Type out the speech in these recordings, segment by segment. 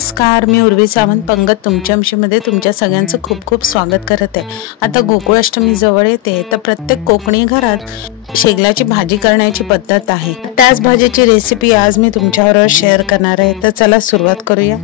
नमस्कार, मी उर्वी सावंत पंगत तुमच्या आमशीमध्ये तुमच्या सगळ्यांचं खूप खूप स्वागत करत आहे। आता गोकुळाष्टमी जवळ येते, तर प्रत्येक कोकणी घरात शेगलाची भाजी करण्याची पद्धत आहे। त्याच भाजीची रेसिपी आज मी तुमच्याबरोबर शेअर करणार आहे। तर चला सुरुवात करूया।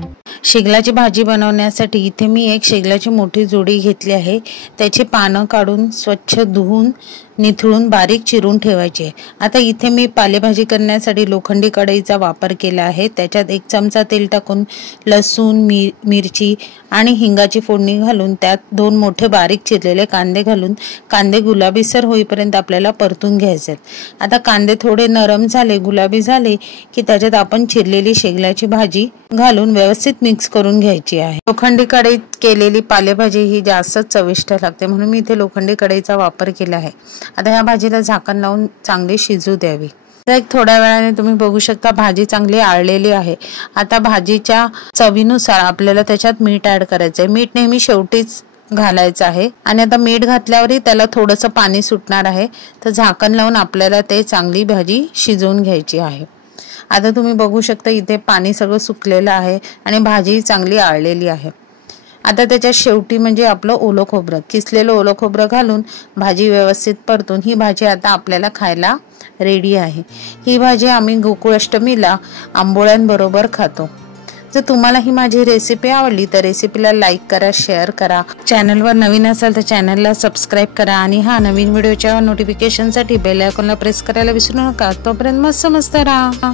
शेगलाची भाजी बनवण्यासाठी इथे मी एक शेगलाची मोठी जोडी घेतली आहे। त्याची पानं काढून स्वच्छ धुवून निथळून बारीक चिरून ठेवायची आहे। आता इथे मी पालेभाजी करण्यासाठी लोखंडी कढईचा वापर केला आहे। त्याच्यात 1 चमचा तेल टाकून लसूण, मिरची आणि हिंगाची फोडणी घालून त्यात 2 मोठे बारीक चिरलेले कांदे घालून कांदे गुलाबीसर होईपर्यंत आपल्याला परतून घ्यायचे आहेत। आता कांदे थोडे नरम झाले, गुलाबी झाले की त्याच्यात आपण चिरलेली शेगलाची भाजी घालून व्यवस्थित मिक्स करून घ्यायची आहे। लोखंडी कढईत केलेली पालेभाजी ही जास्त चविष्ट लागते, म्हणून मी इथे लोखंडी कढईचा वापर केला आहे। आता ह्या भाजीला झाकण लावून चांगली शिजू द्यावी। एक थोड्या वेळाने तुम्ही बघू शकता भाजी चांगली आळलेली आहे। आता भाजीच्या चवीनुसार आपल्याला त्याच्यात मीठ ऍड करायचं आहे। मीठ नेहमी शेवटीच घालायचं आहे आणि आता मीठ घातल्यावरही त्याला थोडंसं पाणी सुटणार आहे, तर झाकण लावून आपल्याला ते चांगली भाजी शिजवून घ्यायची आहे। आता तुम्ही बघू शकता इथे पाणी सगळं सुकलेलं आहे आणि भाजी चांगली आळलेली आहे। आता त्याच्या शेवटी म्हणजे आपलं ओलं खोबरं, किसलेलं ओलं खोबरं घालून भाजी व्यवस्थित परतून ही भाजी आता आपल्याला खायला रेडी आहे। ही भाजी आम्ही गोकुळाष्टमीला आंबोळ्यांबरोबर खातो। जर तुम्हाला ही माझी रेसिपी आवडली तर रेसिपीला लाईक करा, शेअर करा। चॅनलवर नवीन असाल तर चॅनलला सबस्क्राईब करा आणि हा नवीन व्हिडिओच्या नोटिफिकेशनसाठी बेल आयकॉनला प्रेस करायला विसरू नका। तोपर्यंत मस्त राहा।